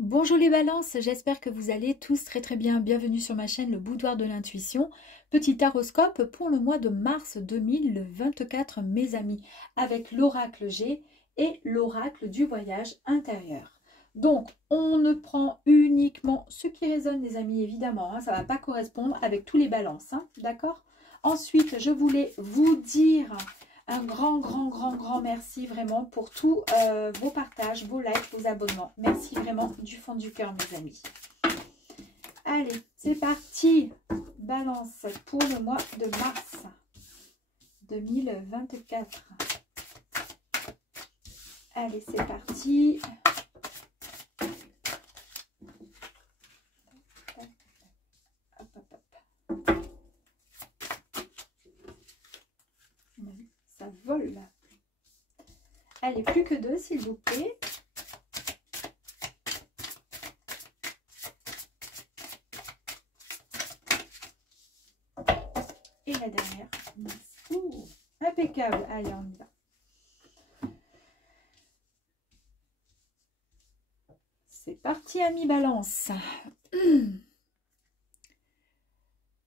Bonjour les balances, j'espère que vous allez tous très très bien. Bienvenue sur ma chaîne Le Boudoir de l'Intuition. Petit horoscope pour le mois de mars 2024 mes amis, avec l'oracle G et l'oracle du voyage intérieur. Donc on ne prend uniquement ce qui résonne les amis évidemment, ça ne va pas correspondre avec tous les balances, d'accord? Ensuite je voulais vous dire un grand merci vraiment pour tous vos partages, vos likes, vos abonnements. Merci vraiment du fond du cœur, mes amis. Allez, c'est parti. Balance pour le mois de mars 2024. Allez, c'est parti. Hop, hop, hop. Ça vole. Allez, plus que deux, s'il vous plaît. Et la dernière. Ouh, impeccable. Allez, on y va. C'est parti, amis balance.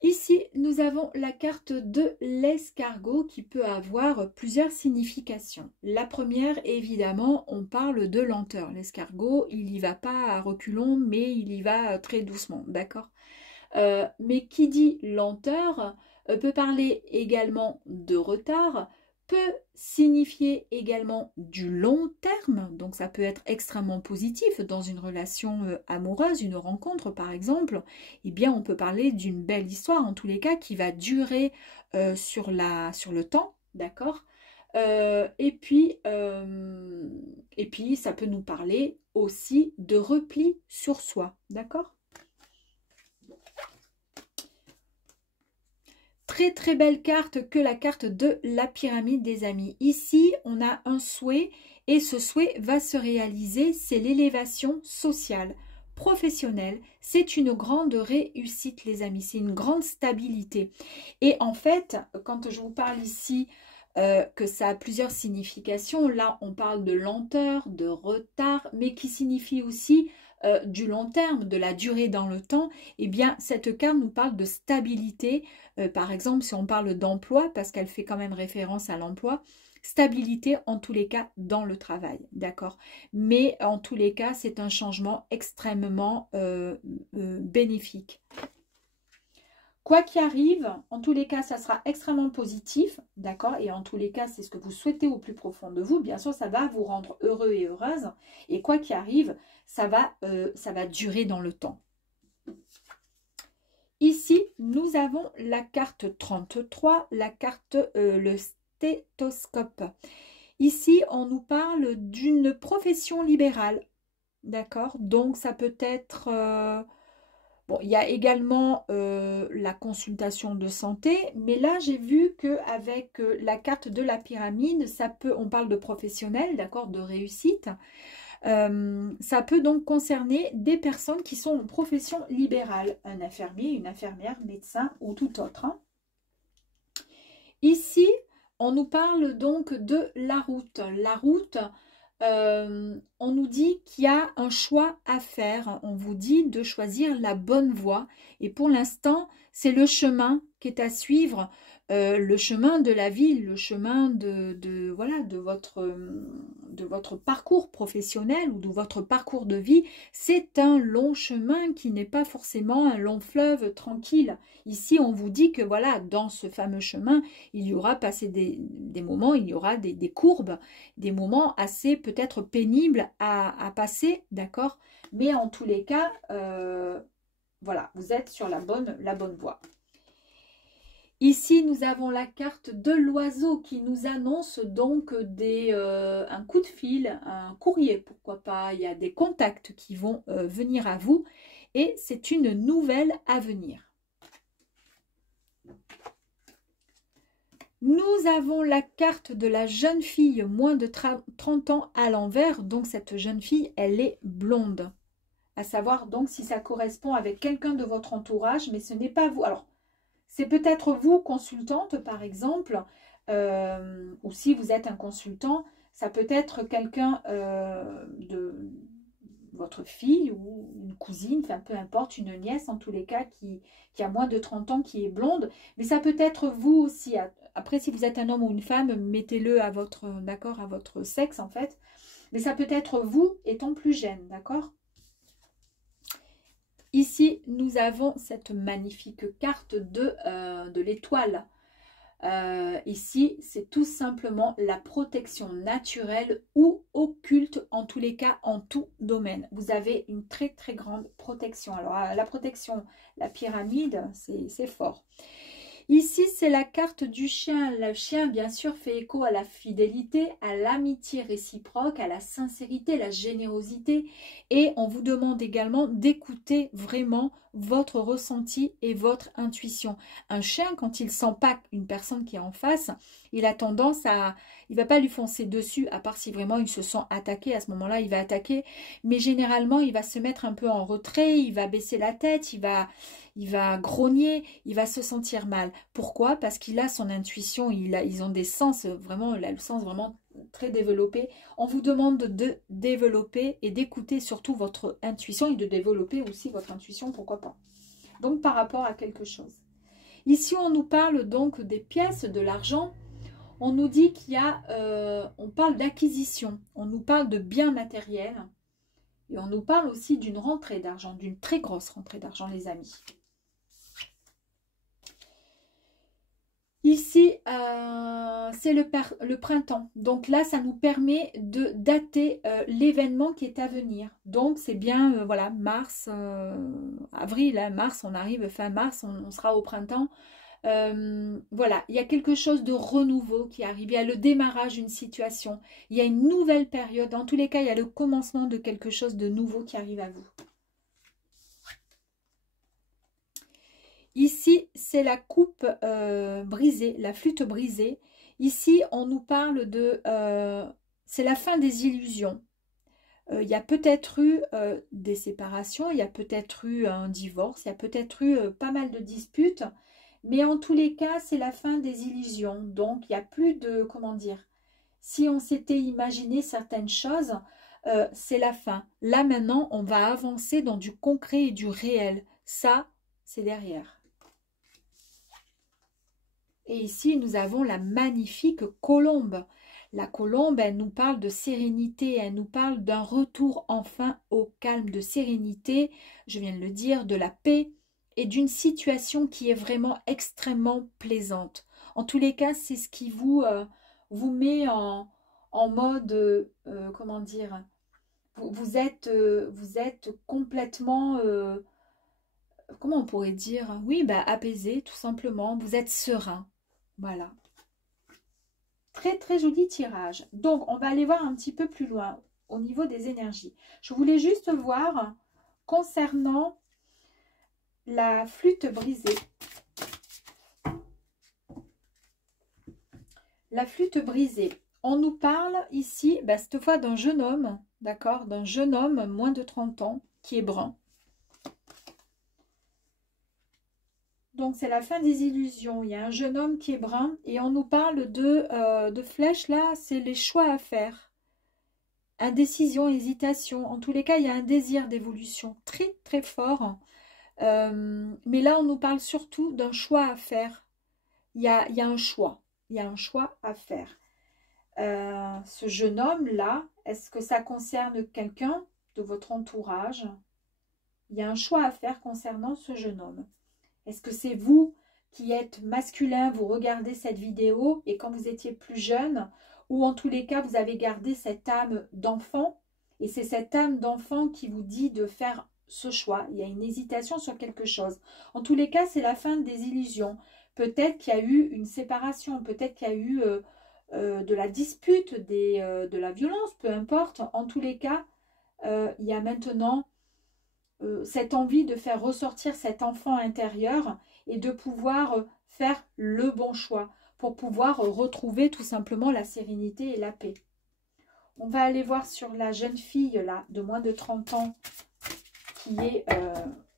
Ici, nous avons la carte de l'escargot qui peut avoir plusieurs significations. La première, évidemment, on parle de lenteur. L'escargot, il n'y va pas à reculons, mais il y va très doucement, d'accord? Mais qui dit lenteur peut parler également de retard, peut signifier également du long terme, donc ça peut être extrêmement positif dans une relation amoureuse, une rencontre par exemple, eh bien on peut parler d'une belle histoire en tous les cas qui va durer sur le temps, d'accord? Et puis ça peut nous parler aussi de repli sur soi, d'accord? Très très belle carte que la carte de la pyramide des amis. Ici, on a un souhait et ce souhait va se réaliser. C'est l'élévation sociale, professionnelle. C'est une grande réussite les amis. C'est une grande stabilité. Et en fait, quand je vous parle ici que ça a plusieurs significations, là on parle de lenteur, de retard, mais qui signifie aussi du long terme, de la durée dans le temps, eh bien cette carte nous parle de stabilité. Par exemple, si on parle d'emploi, parce qu'elle fait quand même référence à l'emploi, stabilité en tous les cas dans le travail, d'accord? Mais en tous les cas, c'est un changement extrêmement bénéfique. Quoi qu'il arrive, en tous les cas, ça sera extrêmement positif, d'accord? Et en tous les cas, c'est ce que vous souhaitez au plus profond de vous. Bien sûr, ça va vous rendre heureux et heureuse. Et quoi qu'il arrive, ça va durer dans le temps. Ici, nous avons la carte 33, la carte le stéthoscope. Ici, on nous parle d'une profession libérale, d'accord? Donc, ça peut être... bon, il y a également la consultation de santé, mais là, j'ai vu qu'avec la carte de la pyramide, ça peut, on parle de professionnel, d'accord, de réussite. Ça peut donc concerner des personnes qui sont en profession libérale, un infirmier, une infirmière, médecin ou tout autre. Ici, on nous parle donc de la route. La route, on nous dit qu'il y a un choix à faire. On vous dit de choisir la bonne voie. Et pour l'instant, c'est le chemin qui est à suivre, le chemin de la vie, le chemin voilà, de votre parcours professionnel ou de votre parcours de vie. C'est un long chemin qui n'est pas forcément un long fleuve tranquille. Ici, on vous dit que voilà, dans ce fameux chemin, il y aura passé des moments, il y aura des courbes, des moments assez peut-être pénibles à passer, d'accord? Mais en tous les cas, voilà, vous êtes sur la bonne voie. Ici, nous avons la carte de l'oiseau qui nous annonce donc un coup de fil, un courrier, pourquoi pas. Il y a des contacts qui vont venir à vous et c'est une nouvelle à venir. Nous avons la carte de la jeune fille moins de 30 ans à l'envers. Donc cette jeune fille, elle est blonde. À savoir donc si ça correspond avec quelqu'un de votre entourage, mais ce n'est pas vous. Alors, c'est peut-être vous, consultante, par exemple, ou si vous êtes un consultant, ça peut être quelqu'un votre fille ou une cousine, enfin peu importe, une nièce en tous les cas qui a moins de 30 ans, qui est blonde. Mais ça peut être vous aussi. Après, si vous êtes un homme ou une femme, mettez-le à votre, d'accord, à votre sexe en fait. Mais ça peut être vous étant plus jeune, d'accord? Ici, nous avons cette magnifique carte de l'étoile. Ici, c'est tout simplement la protection naturelle ou occulte, en tous les cas, en tout domaine. Vous avez une très très grande protection. Alors, la protection, la pyramide, c'est fort. Ici, c'est la carte du chien. Le chien, bien sûr, fait écho à la fidélité, à l'amitié réciproque, à la sincérité, la générosité. Et on vous demande également d'écouter vraiment votre ressenti et votre intuition. Un chien, quand il ne sent pas une personne qui est en face, il a tendance à... Il ne va pas lui foncer dessus, à part si vraiment il se sent attaqué. À ce moment-là, il va attaquer. Mais généralement, il va se mettre un peu en retrait, il va baisser la tête, il va grogner, il va se sentir mal. Pourquoi? Parce qu'il a son intuition, ils ont des sens, vraiment, il a le sens vraiment très développé. On vous demande de développer et d'écouter surtout votre intuition et de développer aussi votre intuition, pourquoi pas. Donc, par rapport à quelque chose. Ici, on nous parle donc des pièces, de l'argent. On nous dit qu'il y a, on parle d'acquisition, on nous parle de biens matériels. Et on nous parle aussi d'une rentrée d'argent, d'une très grosse rentrée d'argent, les amis. Ici, c'est le printemps. Donc là, ça nous permet de dater l'événement qui est à venir. Donc, c'est bien, voilà, mars, avril, hein, mars, on arrive fin mars, on sera au printemps. Voilà, il y a quelque chose de renouveau qui arrive. Il y a le démarrage d'une situation. Il y a une nouvelle période. En tous les cas, il y a le commencement de quelque chose de nouveau qui arrive à vous. Ici, c'est la coupe brisée, la flûte brisée. Ici, on nous parle de... c'est la fin des illusions. Il y a peut-être eu des séparations, il y a peut-être eu un divorce, il y a peut-être eu pas mal de disputes. Mais en tous les cas, c'est la fin des illusions. Donc, il n'y a plus de... Comment dire? Si on s'était imaginé certaines choses, c'est la fin. Là, maintenant, on va avancer dans du concret et du réel. Ça, c'est derrière. Et ici, nous avons la magnifique colombe. La colombe, elle nous parle de sérénité, elle nous parle d'un retour enfin au calme, de sérénité, je viens de le dire, de la paix et d'une situation qui est vraiment extrêmement plaisante. En tous les cas, c'est ce qui vous met en mode, comment dire, vous êtes complètement, comment on pourrait dire, oui, bah, apaisé tout simplement, vous êtes serein. Voilà. Très, très joli tirage. Donc, on va aller voir un petit peu plus loin au niveau des énergies. Je voulais juste voir concernant la flûte brisée. La flûte brisée. On nous parle ici, bah, cette fois d'un jeune homme, d'accord, d'un jeune homme moins de 30 ans qui est brun. Donc, c'est la fin des illusions. Il y a un jeune homme qui est brun et on nous parle de flèches. Là, c'est les choix à faire. Indécision, hésitation. En tous les cas, il y a un désir d'évolution très, très fort. Mais là, on nous parle surtout d'un choix à faire. Il y a un choix. Il y a un choix à faire. Ce jeune homme-là, est-ce que ça concerne quelqu'un de votre entourage? Il y a un choix à faire concernant ce jeune homme. Est-ce que c'est vous qui êtes masculin, vous regardez cette vidéo et quand vous étiez plus jeune, ou en tous les cas, vous avez gardé cette âme d'enfant et c'est cette âme d'enfant qui vous dit de faire ce choix. Il y a une hésitation sur quelque chose. En tous les cas, c'est la fin des illusions. Peut-être qu'il y a eu une séparation, peut-être qu'il y a eu de la dispute, de la violence, peu importe. En tous les cas, il y a maintenant... cette envie de faire ressortir cet enfant intérieur et de pouvoir faire le bon choix pour pouvoir retrouver tout simplement la sérénité et la paix. On va aller voir sur la jeune fille là de moins de 30 ans qui est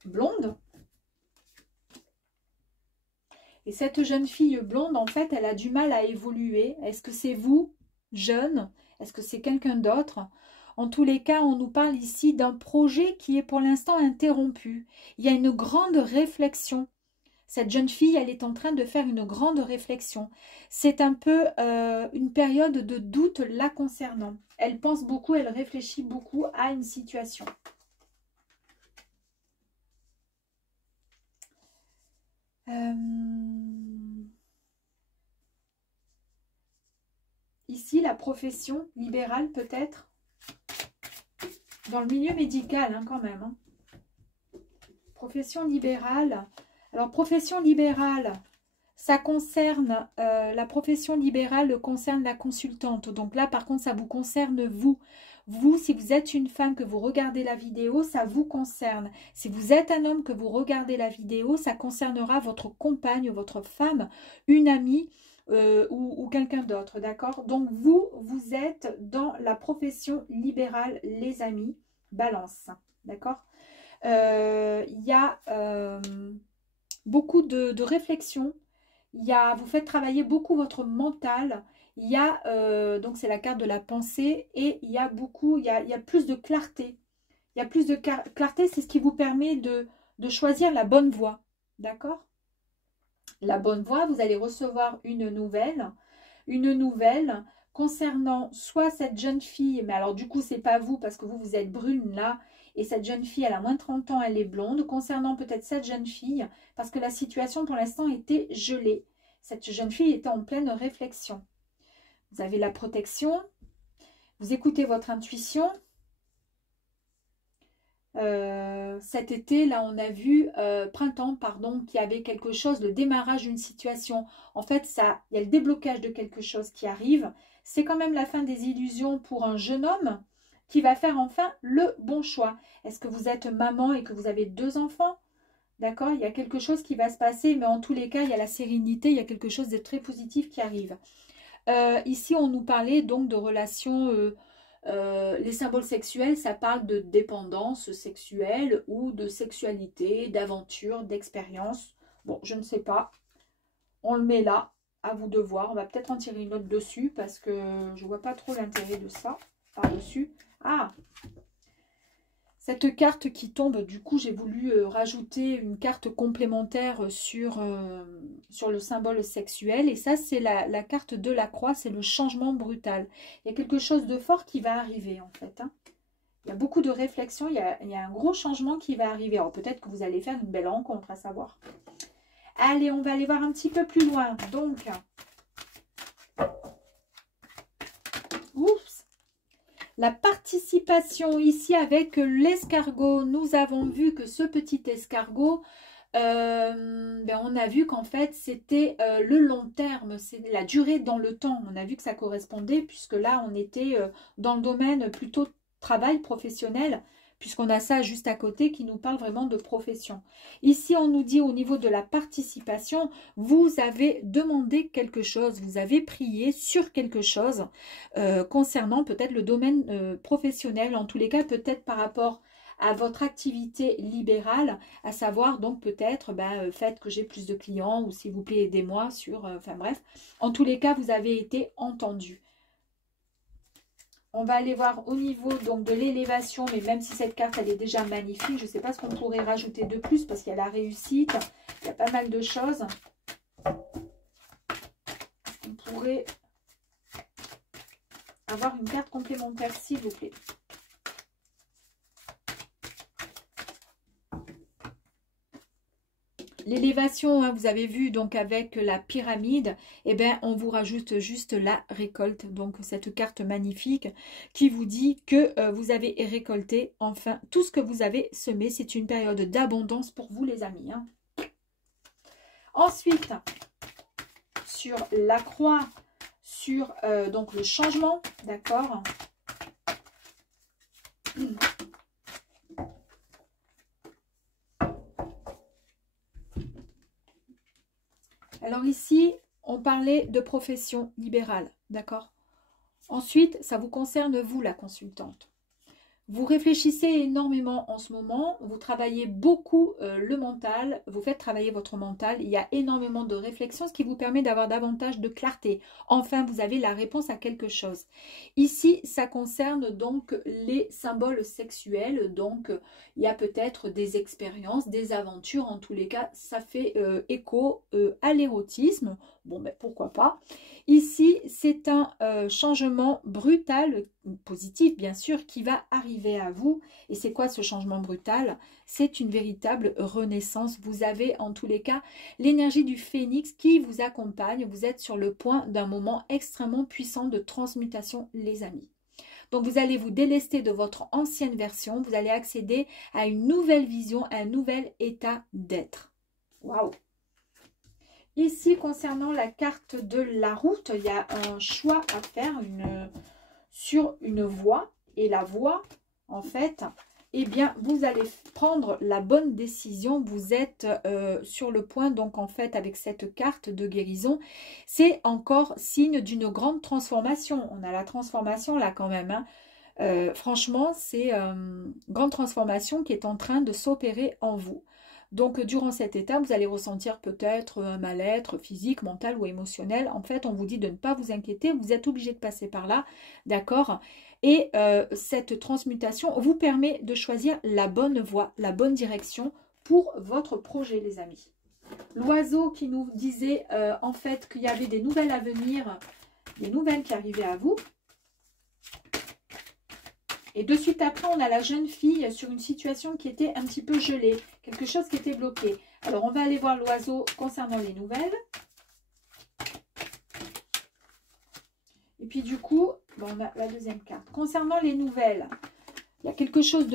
blonde. Et cette jeune fille blonde, en fait, elle a du mal à évoluer. Est-ce que c'est vous, jeune? Est-ce que c'est quelqu'un d'autre? En tous les cas, on nous parle ici d'un projet qui est pour l'instant interrompu. Il y a une grande réflexion. Cette jeune fille, elle est en train de faire une grande réflexion. C'est un peu une période de doute la concernant. Elle pense beaucoup, elle réfléchit beaucoup à une situation. Ici, la profession libérale peut-être. Dans le milieu médical, hein, quand même. Hein. Profession libérale. Alors, profession libérale, ça concerne, la profession libérale concerne la consultante. Donc là, par contre, ça vous concerne vous. Vous, si vous êtes une femme que vous regardez la vidéo, ça vous concerne. Si vous êtes un homme que vous regardez la vidéo, ça concernera votre compagne, votre femme, une amie ou quelqu'un d'autre, d'accord? Donc vous, vous êtes dans la profession libérale, les amis, balance, d'accord? Il y a beaucoup de réflexion. Vous faites travailler beaucoup votre mental. Il y a, donc c'est la carte de la pensée et il y a beaucoup, il y a plus de clarté. Il y a plus de clarté, c'est ce qui vous permet de choisir la bonne voie. D'accord? La bonne voie, vous allez recevoir une nouvelle concernant soit cette jeune fille, mais alors du coup, c'est pas vous parce que vous êtes brune là, et cette jeune fille, elle a moins de 30 ans, elle est blonde, concernant peut-être cette jeune fille, parce que la situation pour l'instant était gelée. Cette jeune fille était en pleine réflexion. Vous avez la protection, vous écoutez votre intuition. Cet été, là, on a vu, printemps, pardon, qu'il y avait quelque chose, le démarrage d'une situation. En fait, il y a le déblocage de quelque chose qui arrive. C'est quand même la fin des illusions pour un jeune homme qui va faire enfin le bon choix. Est-ce que vous êtes maman et que vous avez 2 enfants? D'accord, il y a quelque chose qui va se passer, mais en tous les cas, il y a la sérénité, il y a quelque chose de très positif qui arrive. Ici, on nous parlait donc de relations, les symboles sexuels, ça parle de dépendance sexuelle ou de sexualité, d'aventure, d'expérience. Bon, je ne sais pas. On le met là, à vous de voir. On va peut-être en tirer une autre dessus parce que je ne vois pas trop l'intérêt de ça par-dessus. Ah! Cette carte qui tombe, du coup, j'ai voulu rajouter une carte complémentaire sur le symbole sexuel. Et ça, c'est la carte de la croix, c'est le changement brutal. Il y a quelque chose de fort qui va arriver, en fait. Hein. Il y a beaucoup de réflexion, il y a un gros changement qui va arriver. Alors, peut-être que vous allez faire une belle rencontre, à savoir. Allez, on va aller voir un petit peu plus loin. Donc, oups! La participation ici avec l'escargot, nous avons vu que ce petit escargot, on a vu qu'en fait c'était le long terme, c'est la durée dans le temps. On a vu que ça correspondait puisque là on était dans le domaine plutôt travail professionnel, puisqu'on a ça juste à côté qui nous parle vraiment de profession. Ici, on nous dit au niveau de la participation, vous avez demandé quelque chose, vous avez prié sur quelque chose concernant peut-être le domaine professionnel, en tous les cas peut-être par rapport à votre activité libérale, à savoir donc peut-être faites que j'ai plus de clients ou s'il vous plaît aidez-moi sur, enfin bref, en tous les cas vous avez été entendu. On va aller voir au niveau donc de l'élévation, mais même si cette carte elle est déjà magnifique, je ne sais pas ce qu'on pourrait rajouter de plus parce qu'il y a la réussite, il y a pas mal de choses. On pourrait avoir une carte complémentaire s'il vous plaît. L'élévation, hein, vous avez vu donc avec la pyramide, eh bien, on vous rajoute juste la récolte. Donc cette carte magnifique qui vous dit que vous avez récolté enfin tout ce que vous avez semé. C'est une période d'abondance pour vous les amis. Hein. Ensuite, sur la croix, sur donc le changement, d'accord. Alors ici, on parlait de profession libérale, d'accord? Ensuite, ça vous concerne vous, la consultante. Vous réfléchissez énormément en ce moment, vous travaillez beaucoup le mental, vous faites travailler votre mental, il y a énormément de réflexion, ce qui vous permet d'avoir davantage de clarté. Enfin, vous avez la réponse à quelque chose. Ici, ça concerne donc les symboles sexuels, donc il y a peut-être des expériences, des aventures, en tous les cas, ça fait écho à l'érotisme. Bon, ben pourquoi pas. Ici, c'est un changement brutal, positif bien sûr, qui va arriver à vous. Et c'est quoi ce changement brutal? C'est une véritable renaissance. Vous avez en tous les cas l'énergie du phénix qui vous accompagne. Vous êtes sur le point d'un moment extrêmement puissant de transmutation, les amis. Donc vous allez vous délester de votre ancienne version. Vous allez accéder à une nouvelle vision, à un nouvel état d'être. Waouh! Ici, concernant la carte de la route, il y a un choix à faire sur une voie. Et la voie, en fait, eh bien, vous allez prendre la bonne décision. Vous êtes sur le point, donc en fait, avec cette carte de guérison, c'est encore signe d'une grande transformation. On a la transformation là quand même, hein. Franchement, c'est une grande transformation qui est en train de s'opérer en vous. Donc, durant cet état, vous allez ressentir peut-être un mal-être physique, mental ou émotionnel. En fait, on vous dit de ne pas vous inquiéter. Vous êtes obligé de passer par là, d'accord? Et cette transmutation vous permet de choisir la bonne voie, la bonne direction pour votre projet, les amis. L'oiseau qui nous disait en fait qu'il y avait des nouvelles à venir, des nouvelles qui arrivaient à vous. Et de suite après, on a la jeune fille sur une situation qui était un petit peu gelée. Quelque chose qui était bloqué. Alors, on va aller voir l'oiseau concernant les nouvelles. Et puis, du coup, bon, on a la deuxième carte. Concernant les nouvelles, il y a quelque chose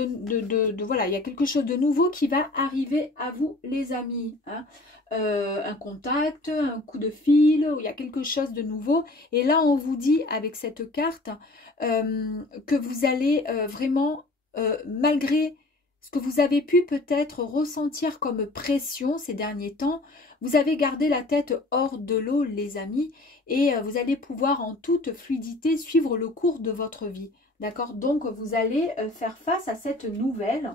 voilà, il y a quelque chose de nouveau qui va arriver à vous, les amis. Hein. Un contact, un coup de fil, il y a quelque chose de nouveau. Et là, on vous dit avec cette carte que vous allez vraiment, malgré ce que vous avez pu peut-être ressentir comme pression ces derniers temps, vous avez gardé la tête hors de l'eau, les amis, et vous allez pouvoir en toute fluidité suivre le cours de votre vie. D'accord? Donc, vous allez faire face à cette nouvelle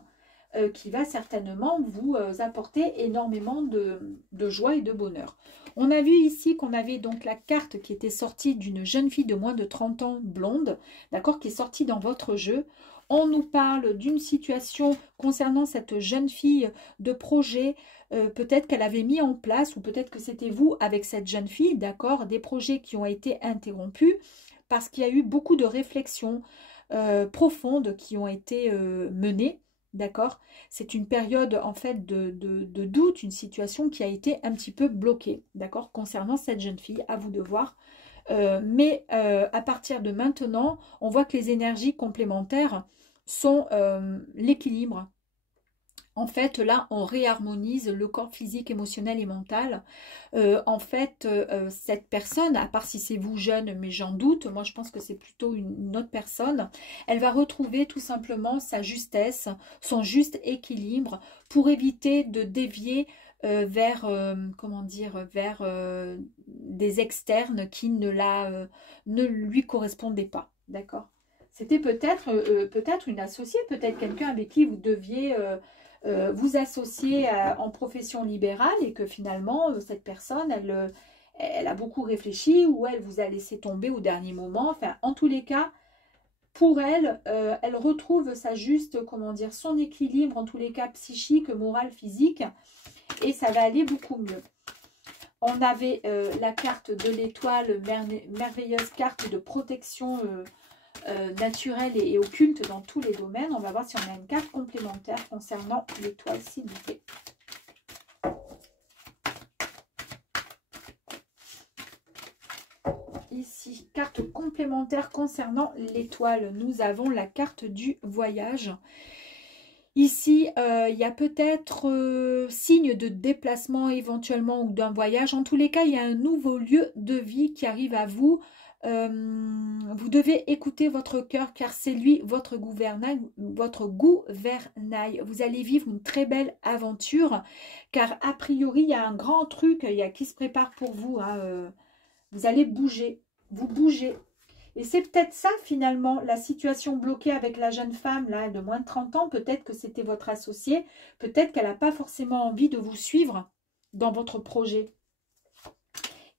qui va certainement vous apporter énormément de joie et de bonheur. On a vu ici qu'on avait donc la carte qui était sortie d'une jeune fille de moins de 30 ans, blonde, d'accord, qui est sortie dans votre jeu. On nous parle d'une situation concernant cette jeune fille, de projet, peut-être qu'elle avait mis en place, ou peut-être que c'était vous avec cette jeune fille, d'accord, des projets qui ont été interrompus, parce qu'il y a eu beaucoup de réflexions profondes qui ont été menées. D'accord? C'est une période en fait de doute, une situation qui a été un petit peu bloquée, d'accord? Concernant cette jeune fille, à vous de voir. Mais à partir de maintenant, on voit que les énergies complémentaires sont l'équilibre. En fait, là, on réharmonise le corps physique, émotionnel et mental. En fait, cette personne, à part si c'est vous jeune, mais j'en doute, moi je pense que c'est plutôt une autre personne, elle va retrouver tout simplement sa justesse, son juste équilibre pour éviter de dévier vers, comment dire, vers des externes qui ne lui correspondaient pas. D'accord? C'était peut-être une associée, peut-être quelqu'un avec qui vous deviez vous associer en profession libérale et que finalement, cette personne, elle a beaucoup réfléchi ou elle vous a laissé tomber au dernier moment. Enfin, en tous les cas, pour elle, elle retrouve sa juste, comment dire, son équilibre, en tous les cas psychique, moral, physique, et ça va aller beaucoup mieux. On avait la carte de l'étoile, merveilleuse carte de protection naturelle et occulte dans tous les domaines. On va voir si on a une carte complémentaire concernant l'étoile, s'il vous plaît. Ici, carte complémentaire concernant l'étoile. Nous avons la carte du voyage. Ici, il y a peut-être signe de déplacement éventuellement ou d'un voyage. En tous les cas, il y a un nouveau lieu de vie qui arrive à vous. Vous devez écouter votre cœur car c'est lui votre gouvernail, Vous allez vivre une très belle aventure car a priori, il y a un grand truc qui se prépare pour vous. Hein, vous allez bouger, vous bougez. Et c'est peut-être ça finalement, la situation bloquée avec la jeune femme là de moins de 30 ans. Peut-être que c'était votre associé, peut-être qu'elle n'a pas forcément envie de vous suivre dans votre projet.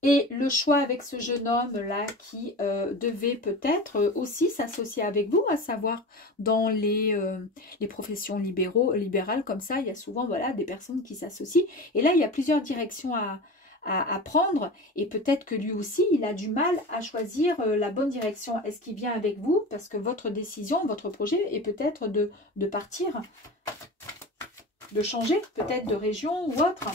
Et le choix avec ce jeune homme-là qui devait peut-être aussi s'associer avec vous, à savoir dans les professions libérales, comme ça, il y a souvent voilà, des personnes qui s'associent. Et là, il y a plusieurs directions à prendre. Et peut-être que lui aussi, il a du mal à choisir la bonne direction. Est-ce qu'il vient avec vous? Parce que votre décision, votre projet est peut-être de partir, de changer peut-être de région ou autre.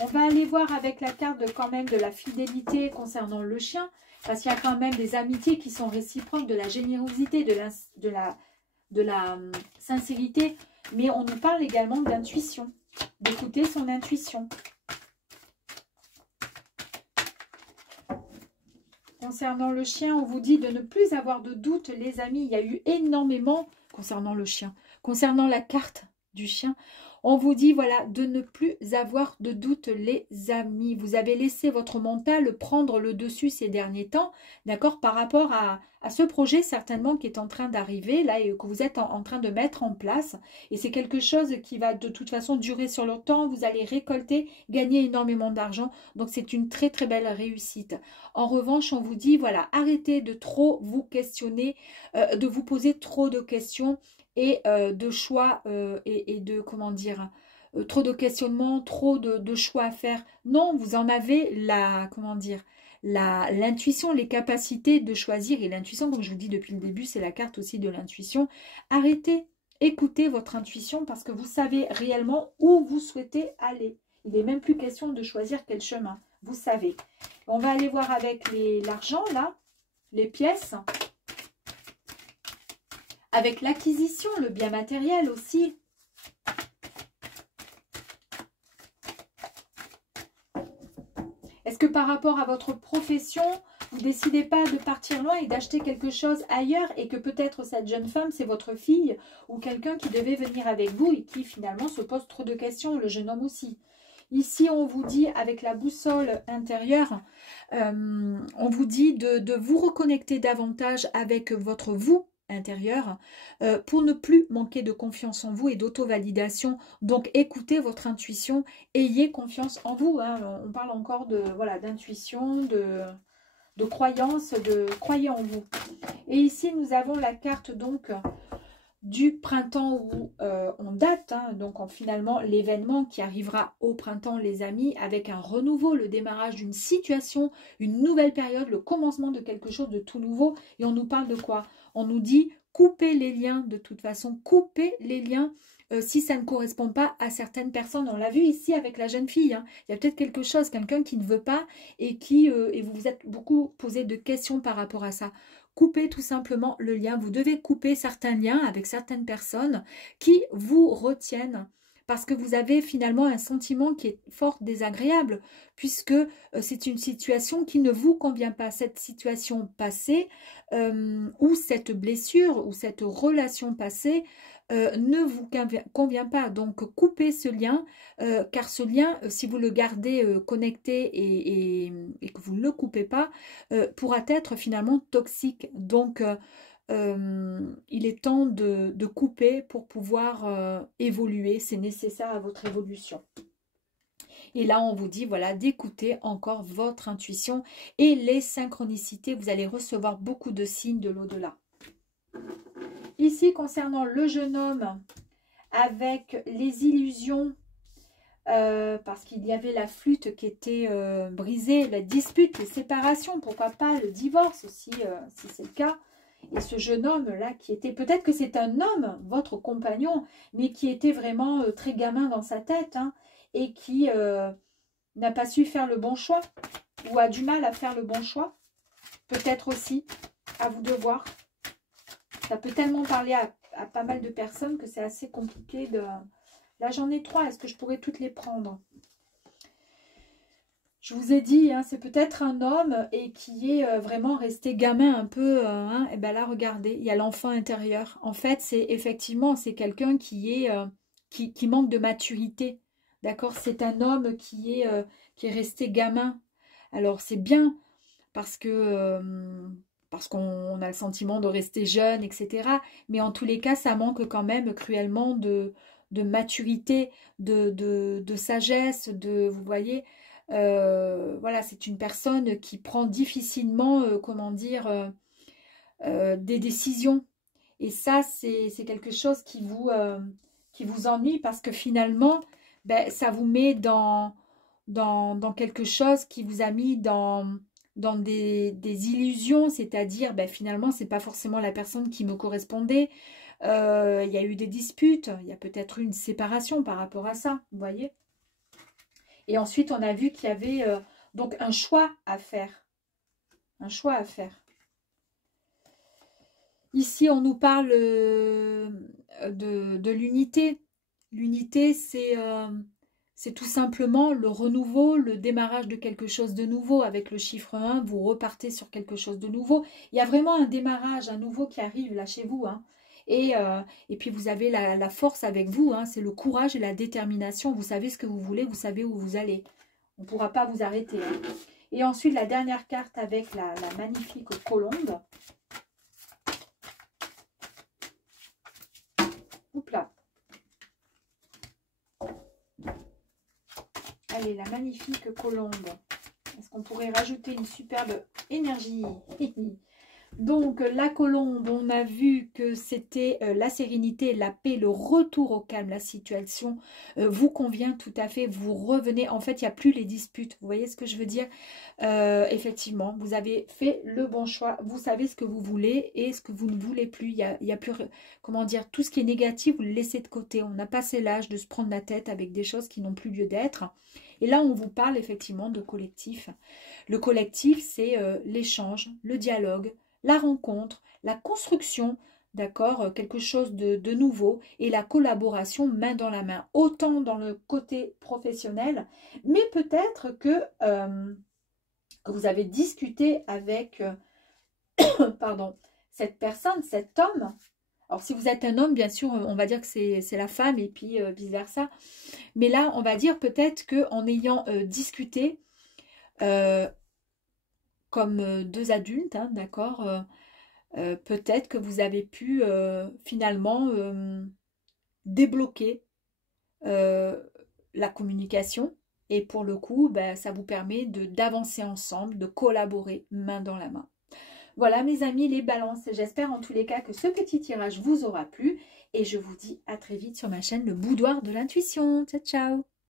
On va aller voir avec la carte quand même de la fidélité concernant le chien, parce qu'il y a quand même des amitiés qui sont réciproques, de la générosité, de la sincérité, mais on nous parle également d'intuition, d'écouter son intuition. Concernant le chien, on vous dit de ne plus avoir de doute, les amis. Il y a eu énormément concernant le chien, concernant la carte du chien. On vous dit, voilà, de ne plus avoir de doute, les amis. Vous avez laissé votre mental prendre le dessus ces derniers temps, d'accord, par rapport à ce projet certainement qui est en train d'arriver, là, et que vous êtes en train de mettre en place. Et c'est quelque chose qui va de toute façon durer sur le temps. Vous allez récolter, gagner énormément d'argent. Donc, c'est une très, très belle réussite. En revanche, on vous dit, voilà, arrêtez de trop vous questionner, de vous poser trop de questions, et de choix et de, comment dire, trop de questionnements, trop de choix à faire. Non, vous en avez comment dire, l'intuition, les capacités de choisir. Et l'intuition, comme je vous dis depuis le début, c'est la carte aussi de l'intuition. Arrêtez, écoutez votre intuition parce que vous savez réellement où vous souhaitez aller. Il n'est même plus question de choisir quel chemin. Vous savez. On va aller voir avec l'argent, là, les pièces. Avec l'acquisition, le bien matériel aussi. Est-ce que par rapport à votre profession, vous ne décidez pas de partir loin et d'acheter quelque chose ailleurs et que peut-être cette jeune femme, c'est votre fille ou quelqu'un qui devait venir avec vous et qui finalement se pose trop de questions, le jeune homme aussi. Ici, on vous dit, avec la boussole intérieure, on vous dit de vous reconnecter davantage avec votre vous intérieur pour ne plus manquer de confiance en vous et d'auto-validation. Donc, écoutez votre intuition, ayez confiance en vous. Hein. On parle encore de voilà, d'intuition, de croyance, de croyez en vous. Et ici, nous avons la carte donc du printemps où on date, hein, donc finalement l'événement qui arrivera au printemps, les amis, avec un renouveau, le démarrage d'une situation, une nouvelle période, le commencement de quelque chose de tout nouveau. Et on nous parle de quoi? On nous dit couper les liens, de toute façon, couper les liens si ça ne correspond pas à certaines personnes. On l'a vu ici avec la jeune fille, hein. Il y a peut-être quelque chose, quelqu'un qui ne veut pas et et vous vous êtes beaucoup posé de questions par rapport à ça. Coupez tout simplement le lien. Vous devez couper certains liens avec certaines personnes qui vous retiennent parce que vous avez finalement un sentiment qui est fort désagréable puisque c'est une situation qui ne vous convient pas. Cette situation passée ou cette blessure ou cette relation passée ne vous convient pas. Donc, coupez ce lien, car ce lien, si vous le gardez connecté et que vous ne le coupez pas, pourra être finalement toxique. Donc, il est temps de couper pour pouvoir évoluer. C'est nécessaire à votre évolution. Et là, on vous dit, voilà, d'écouter encore votre intuition et les synchronicités. Vous allez recevoir beaucoup de signes de l'au-delà. Ici, concernant le jeune homme, avec les illusions, parce qu'il y avait la flûte qui était brisée, la dispute, les séparations, pourquoi pas le divorce aussi, si c'est le cas. Et ce jeune homme-là qui était, peut-être que c'est un homme, votre compagnon, mais qui était vraiment très gamin dans sa tête, hein, et qui n'a pas su faire le bon choix, ou a du mal à faire le bon choix. Peut-être aussi, à vous de voir. Ça peut tellement parler à pas mal de personnes que c'est assez compliqué de... Là, j'en ai 3. Est-ce que je pourrais toutes les prendre? Je vous ai dit, hein, c'est peut-être un homme et qui est vraiment resté gamin un peu. Et bien là, regardez, il y a l'enfant intérieur. En fait, c'est effectivement, c'est quelqu'un qui manque de maturité. D'accord? C'est un homme qui est resté gamin. Alors, c'est bien parce que... parce qu'on a le sentiment de rester jeune, etc. Mais en tous les cas, ça manque quand même cruellement de maturité, de sagesse, vous voyez, voilà, c'est une personne qui prend difficilement, comment dire, des décisions. Et ça, c'est quelque chose qui vous ennuie parce que finalement, ben, ça vous met dans quelque chose qui vous a mis dans des illusions, c'est-à-dire ben, finalement, c'est pas forcément la personne qui me correspondait. Il y a eu des disputes, il y a peut-être eu une séparation par rapport à ça, vous voyez. Et ensuite, on a vu qu'il y avait donc un choix à faire. Un choix à faire. Ici, on nous parle de l'unité. L'unité, c'est tout simplement le renouveau, le démarrage de quelque chose de nouveau. Avec le chiffre 1, vous repartez sur quelque chose de nouveau. Il y a vraiment un démarrage, un nouveau qui arrive là chez vous. Hein. Et puis, vous avez la force avec vous. Hein. C'est le courage et la détermination. Vous savez ce que vous voulez, vous savez où vous allez. On ne pourra pas vous arrêter. Hein. Et ensuite, la dernière carte avec la magnifique colombe. Oups là. Allez, la magnifique colombe. Est-ce qu'on pourrait rajouter une superbe énergie? Donc, la colombe, on a vu que c'était la sérénité, la paix, le retour au calme. La situation vous convient tout à fait. Vous revenez. En fait, il n'y a plus les disputes. Vous voyez ce que je veux dire? Effectivement, vous avez fait le bon choix. Vous savez ce que vous voulez et ce que vous ne voulez plus. Il y a plus, comment dire, tout ce qui est négatif, vous le laissez de côté. On a passé l'âge de se prendre la tête avec des choses qui n'ont plus lieu d'être. Et là, on vous parle effectivement de collectif. Le collectif, c'est l'échange, le dialogue, la rencontre, la construction, d'accord, quelque chose de nouveau et la collaboration main dans la main, autant dans le côté professionnel, mais peut-être que vous avez discuté avec pardon, cette personne, cet homme. Alors, si vous êtes un homme, bien sûr, on va dire que c'est la femme et puis vice-versa. Mais là, on va dire peut-être qu'en ayant discuté, comme deux adultes, hein, d'accord, peut-être que vous avez pu finalement débloquer la communication et pour le coup, ben, ça vous permet d'avancer ensemble, de collaborer main dans la main. Voilà mes amis les balances, j'espère en tous les cas que ce petit tirage vous aura plu et je vous dis à très vite sur ma chaîne Le Boudoir de l'Intuition. Ciao ciao.